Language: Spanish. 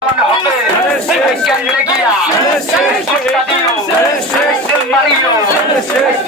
Candeguía, Costadio, Del Mario, Del Maripo